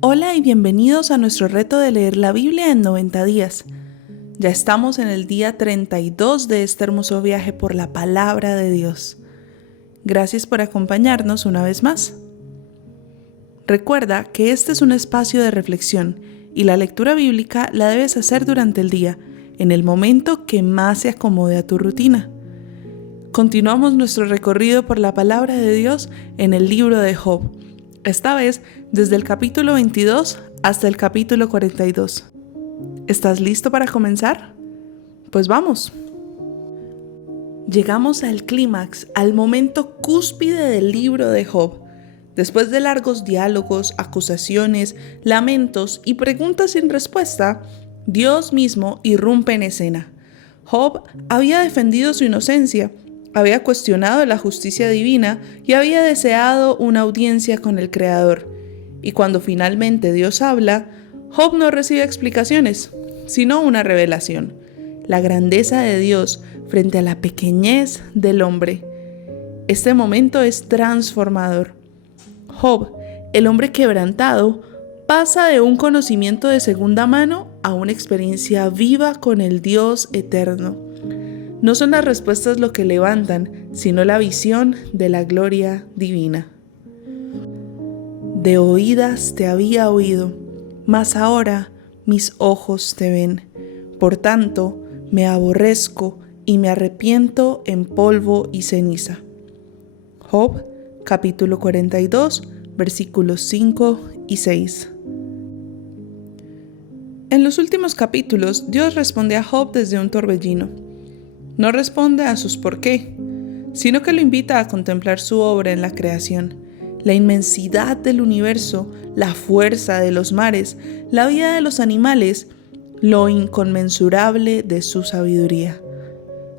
Hola y bienvenidos a nuestro reto de leer la Biblia en 90 días. Ya estamos en el día 32 de este hermoso viaje por la palabra de Dios. Gracias por acompañarnos una vez más. Recuerda que este es un espacio de reflexión y la lectura bíblica la debes hacer durante el día, en el momento que más se acomode a tu rutina. Continuamos nuestro recorrido por la palabra de Dios en el libro de Job, esta vez desde el capítulo 22 hasta el capítulo 42. ¿Estás listo para comenzar? Pues vamos. Llegamos al clímax, al momento cúspide del libro de Job. Después de largos diálogos, acusaciones, lamentos y preguntas sin respuesta, Dios mismo irrumpe en escena. Job había defendido su inocencia, había cuestionado la justicia divina y había deseado una audiencia con el Creador. Y cuando finalmente Dios habla, Job no recibe explicaciones, sino una revelación: la grandeza de Dios frente a la pequeñez del hombre. Este momento es transformador. Job, el hombre quebrantado, pasa de un conocimiento de segunda mano a una experiencia viva con el Dios eterno. No son las respuestas lo que levantan, sino la visión de la gloria divina. De oídas te había oído, mas ahora mis ojos te ven. Por tanto, me aborrezco y me arrepiento en polvo y ceniza. Job, capítulo 42, versículos 5 y 6. En los últimos capítulos, Dios responde a Job desde un torbellino. No responde a sus por qué, sino que lo invita a contemplar su obra en la creación, la inmensidad del universo, la fuerza de los mares, la vida de los animales, lo inconmensurable de su sabiduría.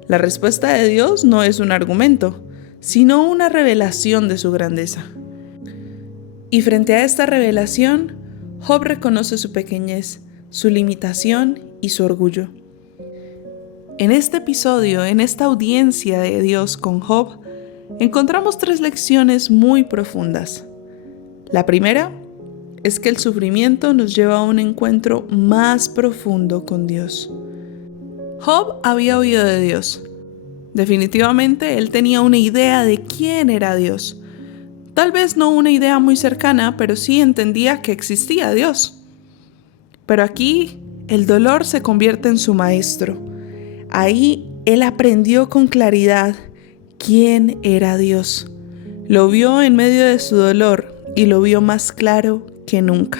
La respuesta de Dios no es un argumento, sino una revelación de su grandeza. Y frente a esta revelación, Job reconoce su pequeñez, su limitación y su orgullo. En este episodio, en esta audiencia de Dios con Job, encontramos 3 lecciones muy profundas. La primera es que el sufrimiento nos lleva a un encuentro más profundo con Dios. Job había oído de Dios. Definitivamente él tenía una idea de quién era Dios. Tal vez no una idea muy cercana, pero sí entendía que existía Dios. Pero aquí el dolor se convierte en su maestro. Ahí él aprendió con claridad quién era Dios. Lo vio en medio de su dolor y lo vio más claro que nunca.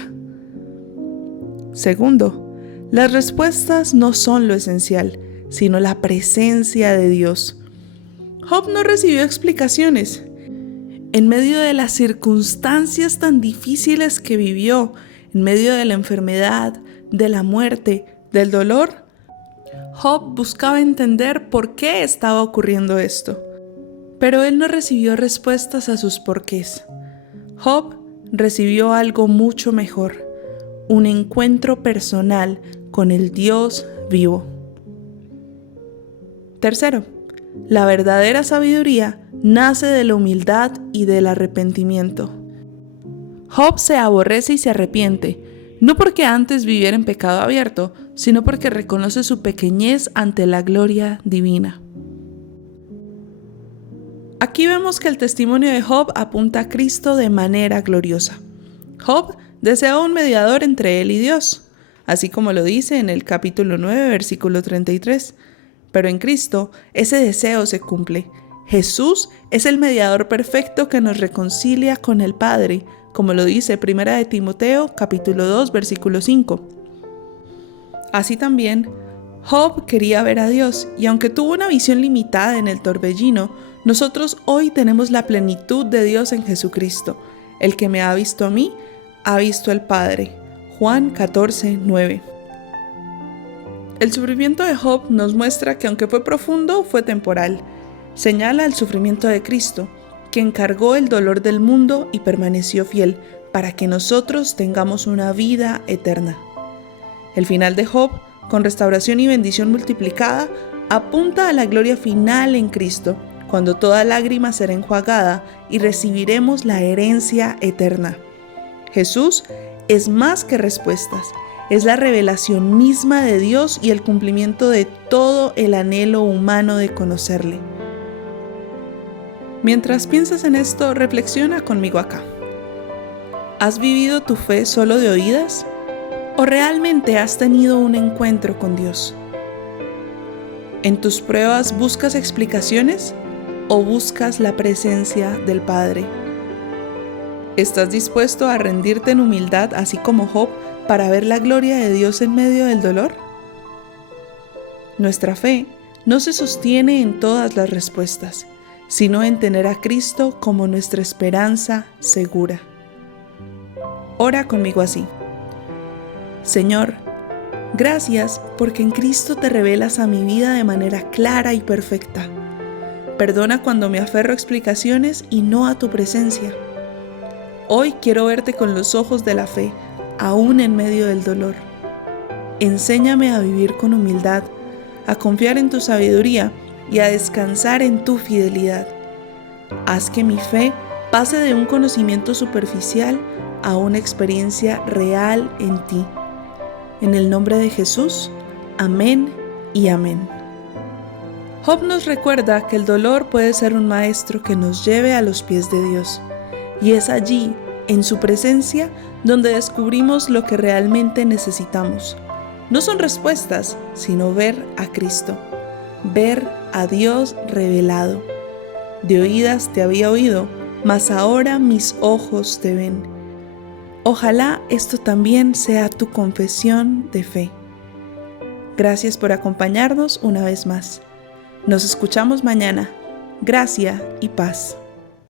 Segundo, las respuestas no son lo esencial, sino la presencia de Dios. Job no recibió explicaciones. En medio de las circunstancias tan difíciles que vivió, en medio de la enfermedad, de la muerte, del dolor, Job buscaba entender por qué estaba ocurriendo esto. Pero él no recibió respuestas a sus porqués. Job recibió algo mucho mejor: un encuentro personal con el Dios vivo. Tercero, la verdadera sabiduría nace de la humildad y del arrepentimiento. Job se aborrece y se arrepiente, no porque antes viviera en pecado abierto, sino porque reconoce su pequeñez ante la gloria divina. Aquí vemos que el testimonio de Job apunta a Cristo de manera gloriosa. Job deseaba un mediador entre él y Dios, así como lo dice en el capítulo 9, versículo 33. Pero en Cristo ese deseo se cumple. Jesús es el mediador perfecto que nos reconcilia con el Padre, como lo dice 1 de Timoteo, capítulo 2, versículo 5. Así también, Job quería ver a Dios, y aunque tuvo una visión limitada en el torbellino, nosotros hoy tenemos la plenitud de Dios en Jesucristo. El que me ha visto a mí, ha visto al Padre. Juan 14, 9. El sufrimiento de Job nos muestra que aunque fue profundo, fue temporal. Señala el sufrimiento de Cristo, quien cargó el dolor del mundo y permaneció fiel para que nosotros tengamos una vida eterna. El final de Job, con restauración y bendición multiplicada, apunta a la gloria final en Cristo, cuando toda lágrima será enjuagada y recibiremos la herencia eterna. Jesús es más que respuestas, es la revelación misma de Dios y el cumplimiento de todo el anhelo humano de conocerle. Mientras piensas en esto, reflexiona conmigo acá. ¿Has vivido tu fe solo de oídas? ¿O realmente has tenido un encuentro con Dios? ¿En tus pruebas buscas explicaciones o buscas la presencia del Padre? ¿Estás dispuesto a rendirte en humildad, así como Job, para ver la gloria de Dios en medio del dolor? Nuestra fe no se sostiene en todas las respuestas, sino en tener a Cristo como nuestra esperanza segura. Ora conmigo así. Señor, gracias porque en Cristo te revelas a mi vida de manera clara y perfecta. Perdona cuando me aferro a explicaciones y no a tu presencia. Hoy quiero verte con los ojos de la fe, aún en medio del dolor. Enséñame a vivir con humildad, a confiar en tu sabiduría y a descansar en tu fidelidad. Haz que mi fe pase de un conocimiento superficial a una experiencia real en ti. En el nombre de Jesús, amén y amén. Job nos recuerda que el dolor puede ser un maestro que nos lleve a los pies de Dios, y es allí, en su presencia, donde descubrimos lo que realmente necesitamos. No son respuestas, sino ver a Cristo, ver a Dios revelado. De oídas te había oído, mas ahora mis ojos te ven. Ojalá esto también sea tu confesión de fe. Gracias por acompañarnos una vez más. Nos escuchamos mañana. Gracia y paz.